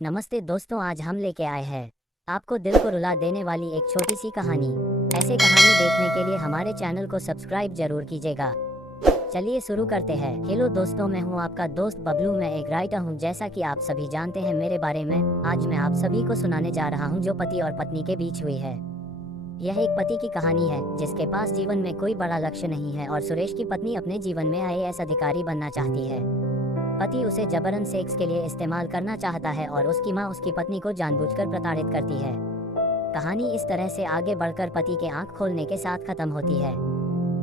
नमस्ते दोस्तों, आज हम लेके आए हैं आपको दिल को रुला देने वाली एक छोटी सी कहानी। ऐसे कहानी देखने के लिए हमारे चैनल को सब्सक्राइब जरूर कीजिएगा। चलिए शुरू करते हैं। हेलो दोस्तों, मैं हूं आपका दोस्त बबलू। मैं एक राइटर हूं, जैसा कि आप सभी जानते हैं मेरे बारे में। आज मैं आप सभी को सुनाने जा रहा हूं जो पति और पत्नी के बीच हुई है। यह एक पति की कहानी है जिसके पास जीवन में कोई बड़ा लक्ष्य नहीं है और सुरेश की पत्नी अपने जीवन में आईएएस अधिकारी बनना चाहती है। पति उसे जबरन सेक्स के लिए इस्तेमाल करना चाहता है और उसकी मां उसकी पत्नी को जानबूझकर प्रताड़ित करती है। कहानी इस तरह से आगे बढ़कर पति के आंख खोलने के साथ खत्म होती है।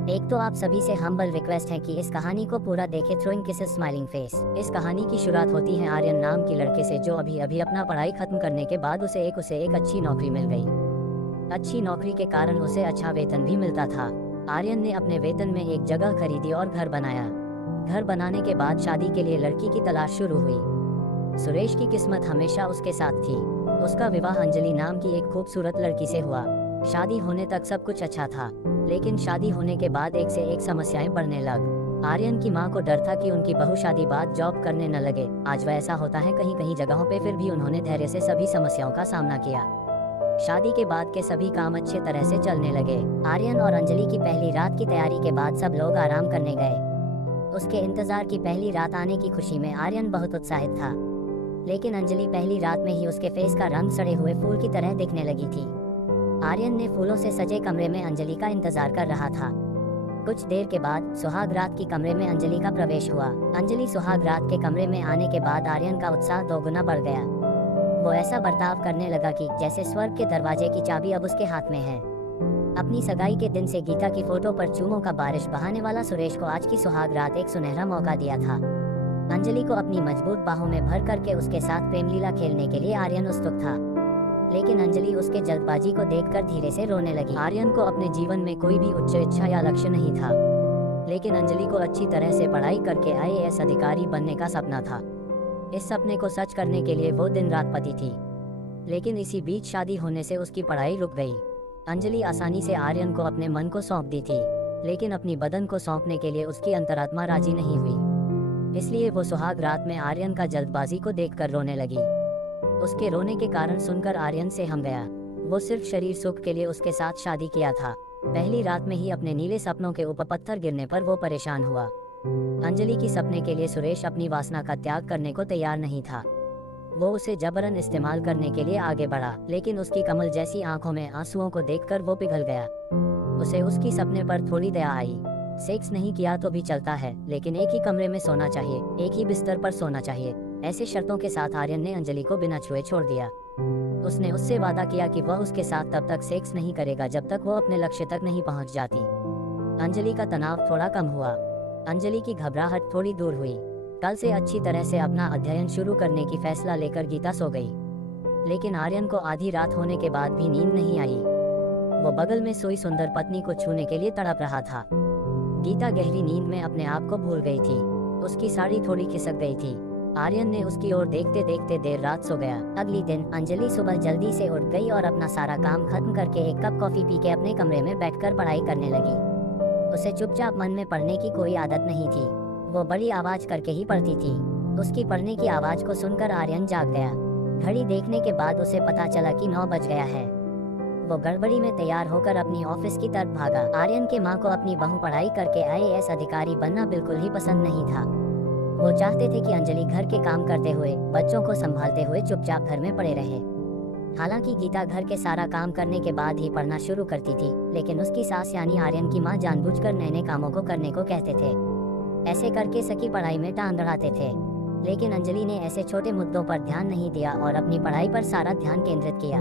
एक तो आप सभी से हम्बल रिक्वेस्ट है कि इस कहानी को पूरा देखें। Throwing kisses smiling face. इस कहानी की शुरुआत होती है आर्यन नाम की लड़के से, जो अभी अभी अपना पढ़ाई खत्म करने के बाद उसे एक अच्छी नौकरी मिल गई। अच्छी नौकरी के कारण उसे अच्छा वेतन भी मिलता था। आर्यन ने अपने वेतन में एक जगह खरीदी और घर बनाया। घर बनाने के बाद शादी के लिए लड़की की तलाश शुरू हुई। सुरेश की किस्मत हमेशा उसके साथ थी। उसका विवाह अंजलि नाम की एक खूबसूरत लड़की से हुआ। शादी होने तक सब कुछ अच्छा था, लेकिन शादी होने के बाद एक से एक समस्याएं बढ़ने लग। आर्यन की मां को डर था कि उनकी बहू शादी बाद जॉब करने न लगे। आज वह ऐसा होता है कहीं कहीं जगहों पे, फिर भी उन्होंने धैर्य से सभी समस्याओं का सामना किया। शादी के बाद के सभी काम अच्छे तरह से चलने लगे। आर्यन और अंजलि की पहली रात की तैयारी के बाद सब लोग आराम करने गए। उसके इंतजार की पहली रात आने की खुशी में आर्यन बहुत उत्साहित था, लेकिन अंजलि पहली रात में ही उसके फेस का रंग सड़े हुए फूल की तरह दिखने लगी थी। आर्यन ने फूलों से सजे कमरे में अंजलि का इंतजार कर रहा था। कुछ देर के बाद सुहाग रात की कमरे में अंजलि का प्रवेश हुआ। अंजलि सुहाग रात के कमरे में आने के बाद आर्यन का उत्साह दोगुना बढ़ गया। वो ऐसा बर्ताव करने लगा कि जैसे स्वर्ग के दरवाजे की चाबी अब उसके हाथ में है। अपनी सगाई के दिन से गीता की फोटो पर चूमों का बारिश बहाने वाला सुरेश को आज की सुहाग रात एक सुनहरा मौका दिया था। अंजलि को अपनी मजबूत बाहों में भर करके उसके साथ प्रेम लीला खेलने के लिए आर्यन उत्सुक था, लेकिन अंजलि उसके जल्दबाजी को देखकर धीरे से रोने लगी। आर्यन को अपने जीवन में कोई भी उच्च इच्छा या लक्ष्य नहीं था, लेकिन अंजलि को अच्छी तरह से पढ़ाई करके आईएएस अधिकारी बनने का सपना था। इस सपने को सच करने के लिए वो दिन रात पती थी, लेकिन इसी बीच शादी होने से उसकी पढ़ाई रुक गई। अंजलि आसानी से आर्यन को अपने मन को सौंप दी थी, लेकिन अपनी बदन को सौंपने के लिए उसकी अंतरात्मा राजी नहीं हुई। इसलिए वो सुहाग रात में आर्यन का जल्दबाजी को देखकर रोने लगी। उसके रोने के कारण सुनकर आर्यन से हम गया। वो सिर्फ शरीर सुख के लिए उसके साथ शादी किया था। पहली रात में ही अपने नीले सपनों के ऊपर पत्थर गिरने पर वो परेशान हुआ। अंजलि की सपने के लिए सुरेश अपनी वासना का त्याग करने को तैयार नहीं था। वो उसे जबरन इस्तेमाल करने के लिए आगे बढ़ा, लेकिन उसकी कमल जैसी आंखों में आंसुओं को देखकर वो पिघल गया। उसे उसकी सपने पर थोड़ी दया आई। सेक्स नहीं किया तो भी चलता है, लेकिन एक ही कमरे में सोना चाहिए, एक ही बिस्तर पर सोना चाहिए। ऐसे शर्तों के साथ आर्यन ने अंजलि को बिना छुए छोड़ दिया। उसने उससे वादा किया कि वह उसके साथ तब तक सेक्स नहीं करेगा जब तक वो अपने लक्ष्य तक नहीं पहुंच जाती। अंजलि का तनाव थोड़ा कम हुआ। अंजलि की घबराहट थोड़ी दूर हुई। कल से अच्छी तरह से अपना अध्ययन शुरू करने की फैसला लेकर गीता सो गई, लेकिन आर्यन को आधी रात होने के बाद भी नींद नहीं आई। वो बगल में सोई सुंदर पत्नी को छूने के लिए तड़प रहा था। गीता गहरी नींद में अपने आप को भूल गई थी। उसकी साड़ी थोड़ी खिसक गई थी। आर्यन ने उसकी ओर देखते देखते देर रात सो गया। अगली दिन अंजलि सुबह जल्दी से उठ गई और अपना सारा काम खत्म करके एक कप कॉफी पी के अपने कमरे में बैठकर पढ़ाई करने लगी। उसे चुपचाप मन में पढ़ने की कोई आदत नहीं थी। वो बड़ी आवाज करके ही पढ़ती थी। उसकी पढ़ने की आवाज को सुनकर आर्यन जाग गया। घड़ी देखने के बाद उसे पता चला कि 9 बज गया है। वो गड़बड़ी में तैयार होकर अपनी ऑफिस की तरफ भागा। आर्यन के माँ को अपनी बहू पढ़ाई करके आईएएस अधिकारी बनना बिल्कुल ही पसंद नहीं था। वो चाहते थे कि अंजलि घर के काम करते हुए, बच्चों को संभालते हुए चुपचाप घर में पड़े रहे। हालांकि गीता घर के सारा काम करने के बाद ही पढ़ना शुरू करती थी, लेकिन उसकी सास यानी आर्यन की माँ जानबूझकर नए नए कामों को करने को कहते थे। ऐसे करके सकी पढ़ाई में टांग अड़ाते थे, लेकिन अंजलि ने ऐसे छोटे मुद्दों पर ध्यान नहीं दिया और अपनी पढ़ाई पर सारा ध्यान केंद्रित किया।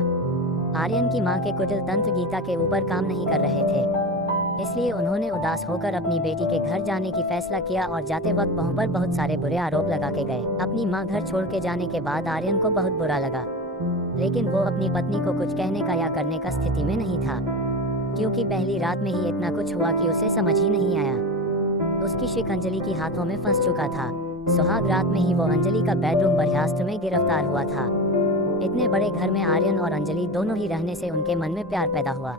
आर्यन की मां के कुटिल तंत्र गीता के ऊपर काम नहीं कर रहे थे, इसलिए उन्होंने उदास होकर अपनी बेटी के घर जाने की फैसला किया और जाते वक्त बहू पर बहुत सारे बुरे आरोप लगा के गए। अपनी मां घर छोड़ के जाने के बाद आर्यन को बहुत बुरा लगा, लेकिन वो अपनी पत्नी को कुछ कहने का या करने का स्थिति में नहीं था, क्योंकि पहली रात में ही इतना कुछ हुआ कि उसे समझ ही नहीं आया। उसकी शिक अंजलि की हाथों में फंस चुका था। सुहाग रात में ही वो अंजलि का बेडरूम बर्खास्त में गिरफ्तार हुआ था। इतने बड़े घर में आर्यन और अंजलि दोनों ही रहने से उनके मन में प्यार पैदा हुआ।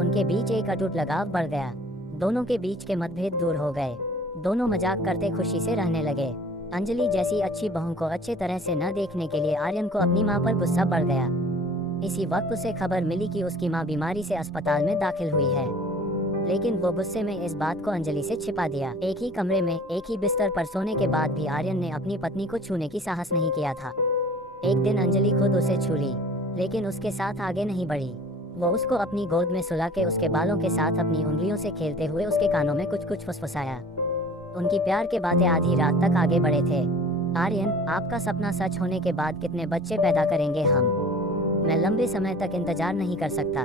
उनके बीच एक अटूट लगाव बढ़ गया। दोनों के बीच के मतभेद दूर हो गए। दोनों मजाक करते खुशी से रहने लगे। अंजलि जैसी अच्छी बहू को अच्छे तरह से न देखने के लिए आर्यन को अपनी मां पर गुस्सा बढ़ गया। इसी वक्त उसे खबर मिली कि उसकी मां बीमारी से अस्पताल में दाखिल हुई है, लेकिन वो गुस्से में इस बात को अंजलि से छिपा दिया। एक ही कमरे में एक ही बिस्तर पर सोने के बाद भी आर्यन ने अपनी पत्नी को छूने की साहस नहीं किया था। एक दिन अंजलि खुद उसे छू ली, लेकिन उसके साथ आगे नहीं बढ़ी। वो उसको अपनी गोद में सुला के उसके बालों के साथ अपनी उंगलियों से खेलते हुए उसके कानों में कुछ कुछ फुसफुसाया। उनकी प्यार के बातें आधी रात तक आगे बढ़े थे। आर्यन, आपका सपना सच होने के बाद कितने बच्चे पैदा करेंगे हम? मैं लंबे समय तक इंतजार नहीं कर सकता।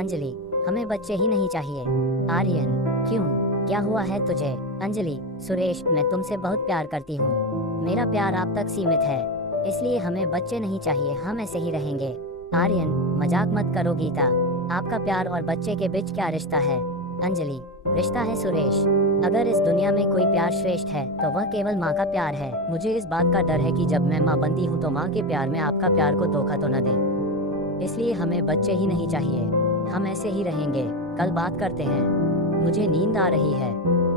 अंजलि, हमें बच्चे ही नहीं चाहिए। आर्यन, क्यों? क्या हुआ है तुझे? अंजलि, सुरेश, मैं तुमसे बहुत प्यार करती हूँ। मेरा प्यार आप तक सीमित है, इसलिए हमें बच्चे नहीं चाहिए, हम ऐसे ही रहेंगे। आर्यन, मजाक मत करो गीता, आपका प्यार और बच्चे के बीच क्या रिश्ता है? अंजलि, रिश्ता है सुरेश। अगर इस दुनिया में कोई प्यार श्रेष्ठ है तो वह केवल माँ का प्यार है। मुझे इस बात का डर है कि जब मैं माँ बनती हूँ तो माँ के प्यार में आपका प्यार को धोखा तो न दे, इसलिए हमें बच्चे ही नहीं चाहिए, हम ऐसे ही रहेंगे। कल बात करते हैं, मुझे नींद आ रही है।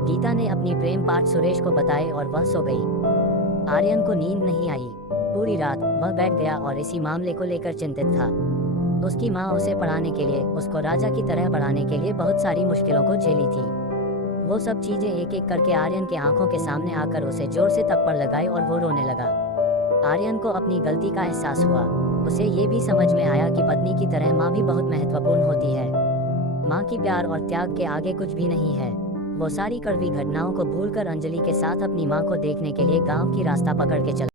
गीता ने अपनी प्रेम पाठ सुरेश को बताए और वह सो गई। आर्यन को नींद नहीं आई। पूरी रात वह बैठ गया और इसी मामले को लेकर चिंतित था। उसकी माँ उसे पढ़ाने के लिए, उसको राजा की तरह बढ़ाने के लिए बहुत सारी मुश्किलों को झेली थी। वो सब चीजें एक एक करके आर्यन के आंखों के सामने आकर उसे जोर से थप्पड़ लगाई और वो रोने लगा। आर्यन को अपनी गलती का एहसास हुआ। उसे ये भी समझ में आया कि पत्नी की तरह माँ भी बहुत महत्वपूर्ण होती है। माँ की प्यार और त्याग के आगे कुछ भी नहीं है। वो सारी कड़वी घटनाओं को भूलकर अंजलि के साथ अपनी माँ को देखने के लिए गांव की रास्ता पकड़ के चला।